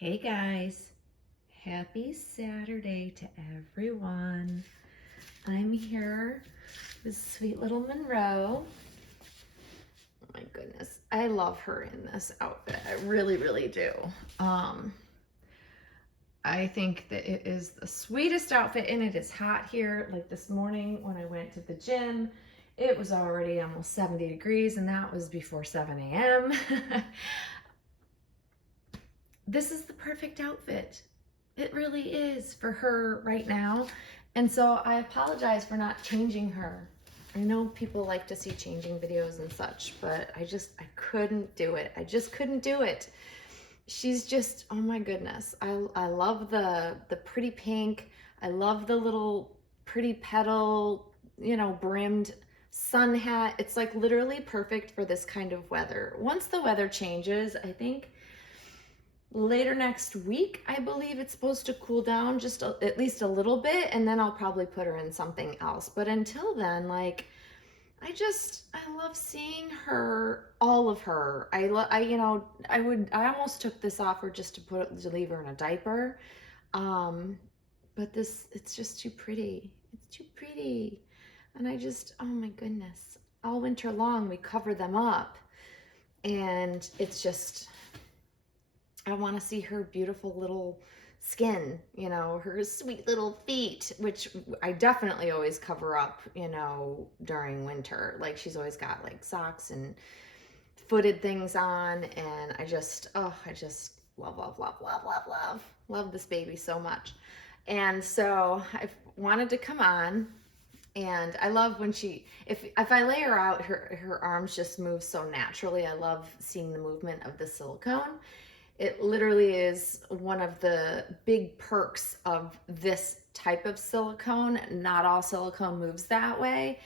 Hey guys, happy Saturday to everyone. I'm here with sweet little Monroe. Oh my goodness, I love her in this outfit. I really, really do. Um, I think that it is the sweetest outfit, and it is hot here. Like this morning when I went to the gym, it was already almost 70 degrees, and that was before 7 a.m. This is the perfect outfit. It really is for her right now. And so I apologize for not changing her. I know people like to see changing videos and such, but I couldn't do it. I just couldn't do it. She's just, oh my goodness. I love the pretty pink. I love the little pretty petal, brimmed sun hat. It's like literally perfect for this kind of weather. Once the weather changes, I think later next week, I believe it's supposed to cool down just at least a little bit, and then I'll probably put her in something else. But until then, like, I love seeing her, all of her. I almost took this off her just to leave her in a diaper. But it's just too pretty. It's too pretty. And oh my goodness, all winter long we cover them up, and it's just, I want to see her beautiful little skin, her sweet little feet, which I definitely always cover up, during winter. Like she's always got like socks and footed things on. And I just love, love, love, love, love, love this baby so much. And so I wanted to come on. And I love when if I lay her out, her arms just move so naturally. I love seeing the movement of the silicone. It literally is one of the big perks of this type of silicone. Not all silicone moves that way.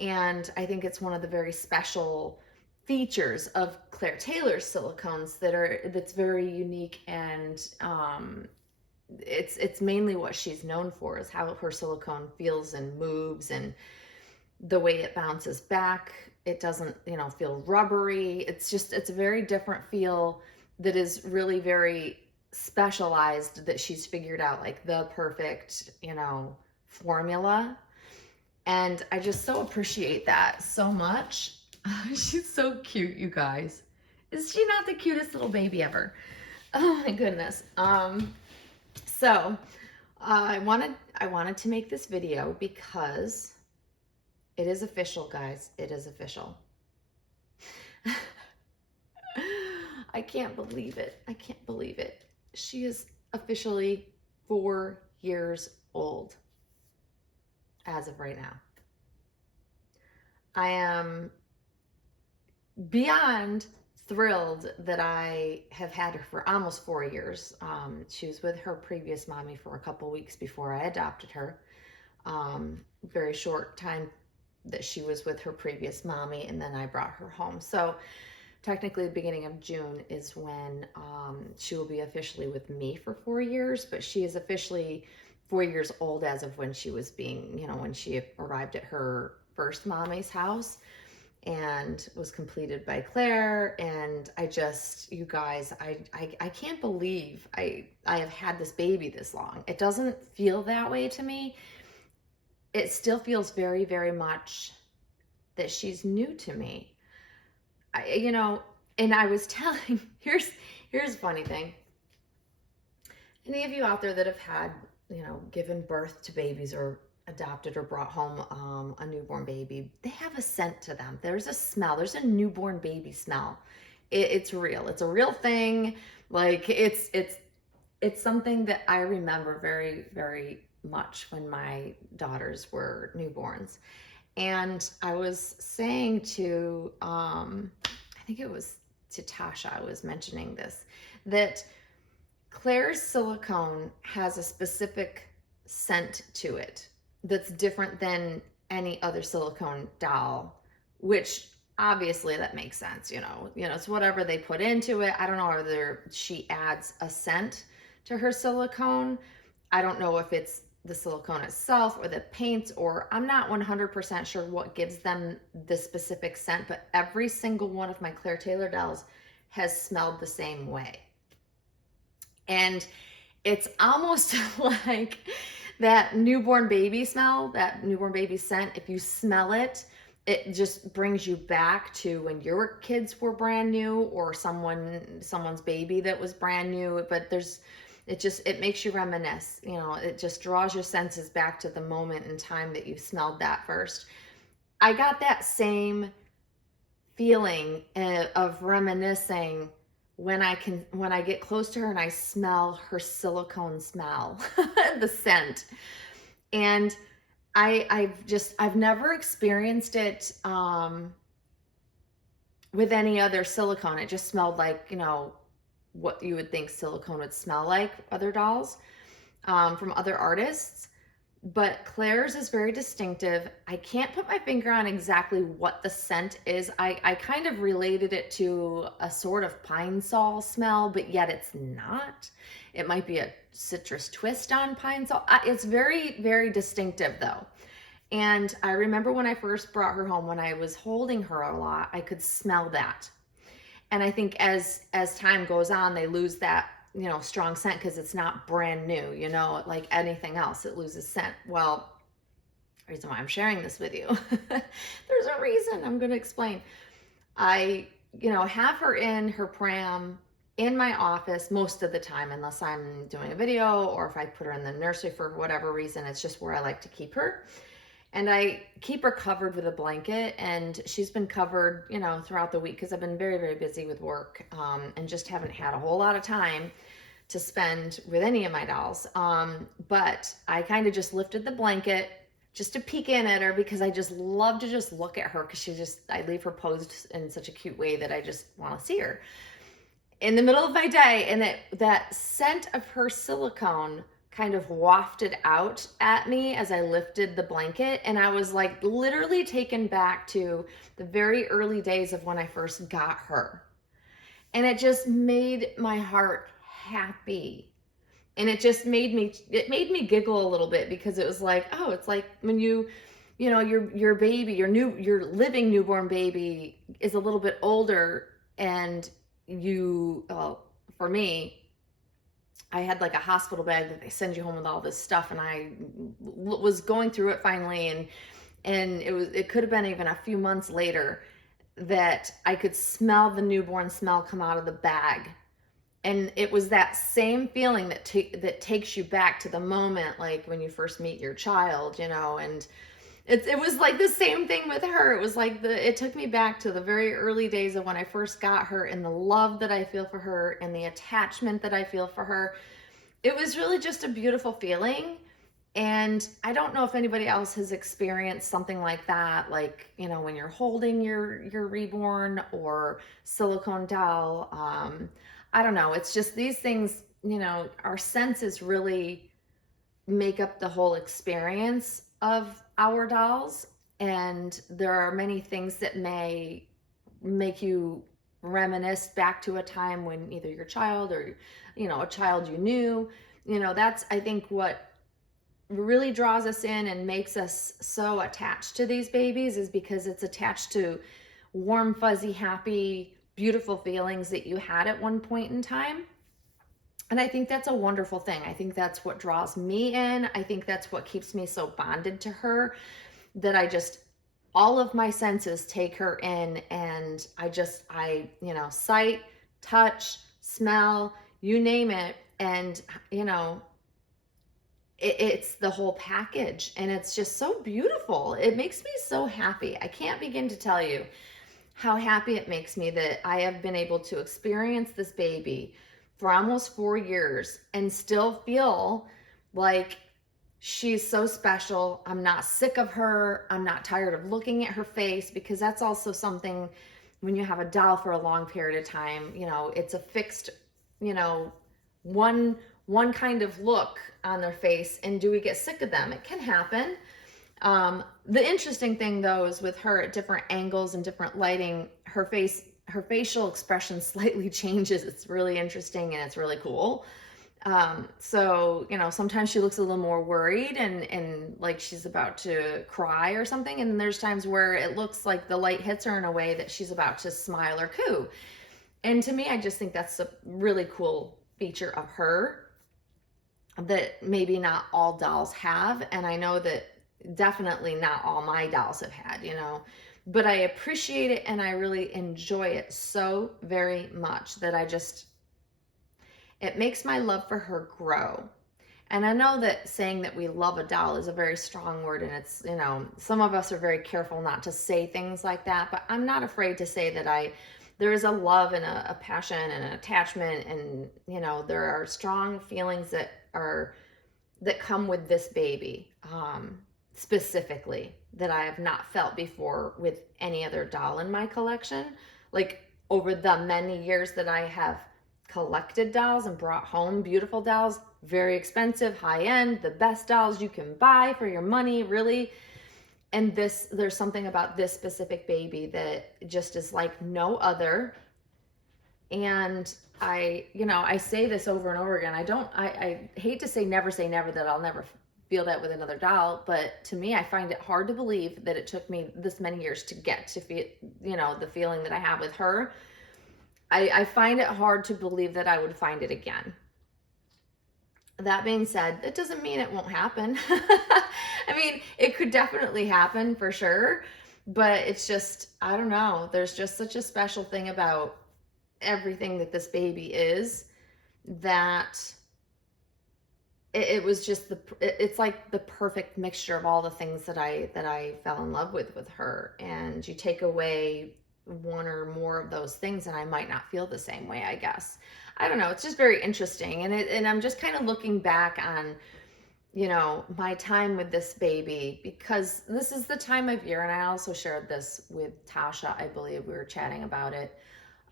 And I think it's one of the very special features of Claire Taylor's silicones that's very unique, and it's mainly what she's known for is how her silicone feels and moves, and the way it bounces back. It doesn't, feel rubbery. It's a very different feel that is really very specialized, that she's figured out like the perfect, formula. And I just so appreciate that so much. She's so cute, you guys. Is she not the cutest little baby ever? Oh my goodness. So I wanted to make this video because it is official, guys. It is official. I can't believe it. I can't believe it. She is officially 4 years old as of right now. I am beyond thrilled that I have had her for almost 4 years. She was with her previous mommy for a couple weeks before I adopted her. Very short time that she was with her previous mommy, and then I brought her home. So technically the beginning of June is when she will be officially with me for 4 years, but she is officially 4 years old as of when she was when she arrived at her first mommy's house and was completed by Claire. And you guys, I can't believe I have had this baby this long. It doesn't feel that way to me. It still feels very, very much that she's new to me. And I was telling, here's a funny thing. Any of you out there that have had, given birth to babies or adopted or brought home a newborn baby, they have a scent to them. There's a smell. There's a newborn baby smell. It's real. It's a real thing. Like it's something that I remember very, very much when my daughters were newborns. And I was saying to, I think it was to Tasha, I was mentioning this, that Claire's silicone has a specific scent to it that's different than any other silicone doll, which obviously that makes sense, it's whatever they put into it. I don't know whether she adds a scent to her silicone. I don't know if it's the silicone itself or the paints, or I'm not 100% sure what gives them the specific scent, but every single one of my Claire Taylor dolls has smelled the same way. And it's almost like that newborn baby smell, that newborn baby scent. If you smell it, it just brings you back to when your kids were brand new, or someone's baby that was brand new. But it makes you reminisce, you know, it just draws your senses back to the moment in time that you smelled that first. I got that same feeling of reminiscing when I get close to her and I smell her silicone smell, the scent. And I've never experienced it with any other silicone. It just smelled like, you know, what you would think silicone would smell like, other dolls from other artists. But Claire's is very distinctive. I can't put my finger on exactly what the scent is. I kind of related it to a sort of pine sol smell, but yet it's not. It might be a citrus twist on pine sol. It's very, very distinctive though. And I remember when I first brought her home, when I was holding her a lot, I could smell that. And I think as time goes on, they lose that, you know, strong scent because it's not brand new, you know, like anything else, it loses scent. Well, the reason why I'm sharing this with you, there's a reason. I'm going to explain. I, you know, have her in her pram in my office most of the time, unless I'm doing a video, or if I put her in the nursery for whatever reason. It's just where I like to keep her. And I keep her covered with a blanket, and she's been covered, you know, throughout the week because I've been very, very busy with work and just haven't had a whole lot of time to spend with any of my dolls. But I kind of just lifted the blanket just to peek in at her because I just love to just look at her because I leave her posed in such a cute way that I just want to see her in the middle of my day. And that scent of her silicone kind of wafted out at me as I lifted the blanket. And I was like literally taken back to the very early days of when I first got her. And it just made my heart happy. And it just made me giggle a little bit because it was like, oh, it's like when you know, your baby, your living newborn baby is a little bit older, and well, for me, I had like a hospital bag that they send you home with all this stuff, and I was going through it finally, and it could have been even a few months later that I could smell the newborn smell come out of the bag. And it was that same feeling that takes you back to the moment, like when you first meet your child, you know. And it was like the same thing with her. It was like it took me back to the very early days of when I first got her, and the love that I feel for her and the attachment that I feel for her. It was really just a beautiful feeling. And I don't know if anybody else has experienced something like that, like, you know, when you're holding your reborn or silicone doll. I don't know. It's just these things, you know, our senses really make up the whole experience of our dolls. And there are many things that may make you reminisce back to a time when either your child or, you know, a child you knew, you know, that's, I think, what really draws us in and makes us so attached to these babies, is because it's attached to warm, fuzzy, happy, beautiful feelings that you had at one point in time. And I think that's a wonderful thing. I think that's what draws me in. I think that's what keeps me so bonded to her, that all of my senses take her in, and I, you know, sight, touch, smell, you name it. And, you know, it's the whole package, and it's just so beautiful. It makes me so happy. I can't begin to tell you how happy it makes me that I have been able to experience this baby for almost 4 years and still feel like she's so special. I'm not sick of her. I'm not tired of looking at her face, because that's also something when you have a doll for a long period of time, you know, it's a fixed, you know, one kind of look on their face. And do we get sick of them? It can happen. The interesting thing though is with her at different angles and different lighting, her facial expression slightly changes. It's really interesting and it's really cool. So, you know, sometimes she looks a little more worried and like she's about to cry or something. And then there's times where it looks like the light hits her in a way that she's about to smile or coo. And to me, I just think that's a really cool feature of her that maybe not all dolls have. And I know that definitely not all my dolls have had, you know, but I appreciate it and I really enjoy it so very much that it makes my love for her grow. And I know that saying that we love a doll is a very strong word, and it's, you know, some of us are very careful not to say things like that, but I'm not afraid to say that there is a love and a passion and an attachment, and, you know, there are strong feelings that come with this baby, specifically, that I have not felt before with any other doll in my collection. Like, over the many years that I have collected dolls and brought home beautiful dolls, very expensive, high end, the best dolls you can buy for your money, really. And there's something about this specific baby that just is like no other. And I say this over and over again. I hate to say never that I'll never feel that with another doll, but to me, I find it hard to believe that it took me this many years to get to feel, you know, the feeling that I have with her. I find it hard to believe that I would find it again. That being said, it doesn't mean it won't happen. I mean, it could definitely happen for sure, but it's just, I don't know. There's just such a special thing about everything that this baby is that it was just it's like the perfect mixture of all the things that I fell in love with her. And you take away one or more of those things and I might not feel the same way, I guess. I don't know. It's just very interesting. And I'm just kind of looking back on, you know, my time with this baby, because this is the time of year. And I also shared this with Tasha. I believe we were chatting about it.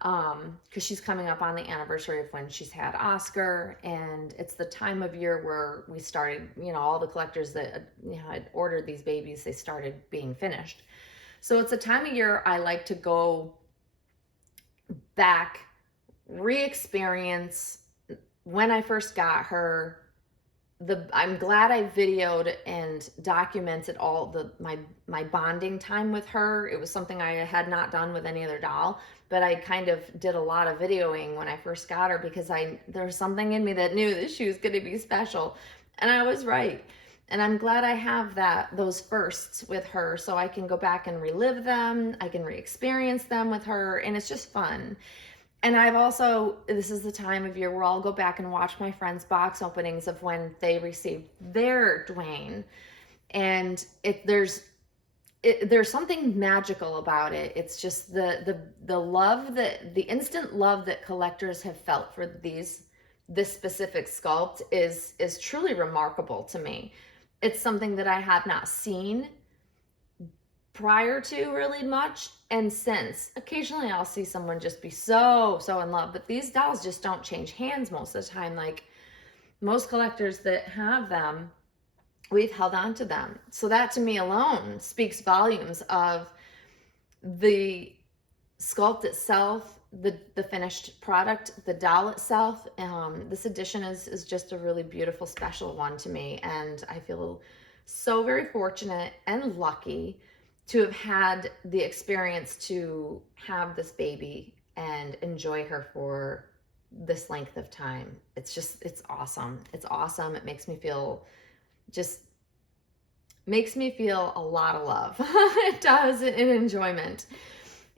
Because she's coming up on the anniversary of when she's had Oscar, and it's the time of year where we started, you know, all the collectors that, you know, had ordered these babies, they started being finished. So it's a time of year I like to go back, re-experience when I first got her. I'm glad I videoed and documented all my bonding time with her. It was something I had not done with any other doll, but I kind of did a lot of videoing when I first got her because there was something in me that knew that she was going to be special, and I was right. And I'm glad I have those firsts with her, so I can go back and relive them. I can re-experience them with her, and it's just fun. And this is the time of year where I'll go back and watch my friends' box openings of when they received their Dwayne. And there's something magical about it. It's just the love, the instant love that collectors have felt for this specific sculpt is truly remarkable to me. It's something that I have not seen prior to really much, and since. Occasionally I'll see someone just be so in love, but these dolls just don't change hands most of the time. Like most collectors that have them, we've held on to them. So that to me alone speaks volumes of the sculpt itself, the finished product, the doll itself. This edition is just a really beautiful, special one to me, and I feel so very fortunate and lucky to have had the experience to have this baby and enjoy her for this length of time. It's awesome. It's awesome. It makes me feel a lot of love. It does, and enjoyment.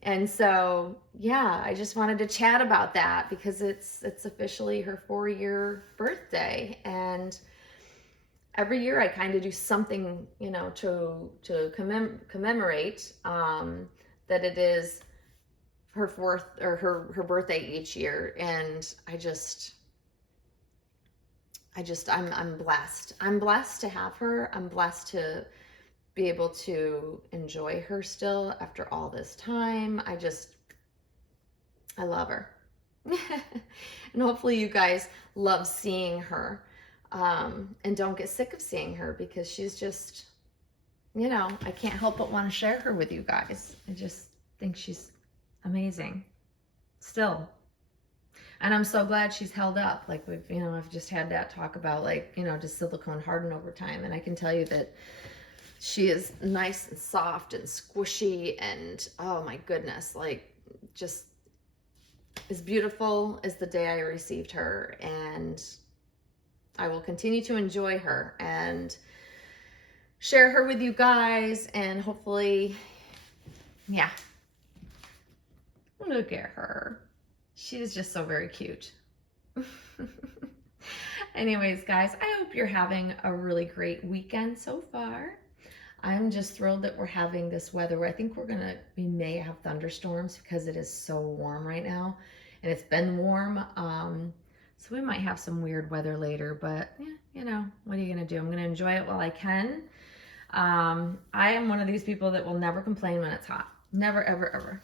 And so, yeah, I just wanted to chat about that because it's officially her 4-year birthday, and every year I kind of do something, you know, to commemorate that it is her 4th or her birthday each year. And I'm blessed. I'm blessed to have her. I'm blessed to be able to enjoy her still after all this time. I love her. And hopefully you guys love seeing her. And don't get sick of seeing her, because she's just, you know, I can't help but want to share her with you guys. I just think she's amazing still. And I'm so glad she's held up. Like I've just had that talk about, like, you know, does silicone harden over time? And I can tell you that she is nice and soft and squishy, and oh my goodness, like just as beautiful as the day I received her, and I will continue to enjoy her and share her with you guys, and hopefully, yeah. Look at her. She is just so very cute. Anyways, guys, I hope you're having a really great weekend so far. I'm just thrilled that we're having this weather where I think we may have thunderstorms because it is so warm right now, and it's been warm. So we might have some weird weather later, but yeah, you know, what are you gonna do? I'm gonna enjoy it while I can. I am one of these people that will never complain when it's hot. Never, ever, ever.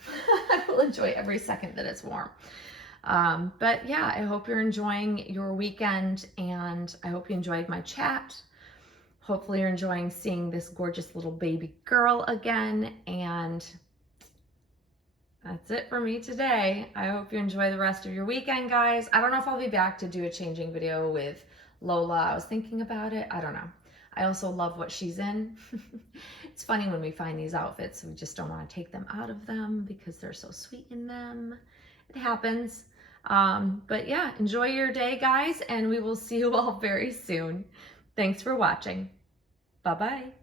I will enjoy every second that it's warm. But yeah, I hope you're enjoying your weekend, and I hope you enjoyed my chat. Hopefully you're enjoying seeing this gorgeous little baby girl again, and that's it for me today. I hope you enjoy the rest of your weekend, guys. I don't know if I'll be back to do a changing video with Lola. I was thinking about it. I don't know. I also love what she's in. It's funny when we find these outfits, we just don't want to take them out of them because they're so sweet in them. It happens. But yeah, enjoy your day, guys, and we will see you all very soon. Thanks for watching. Bye-bye.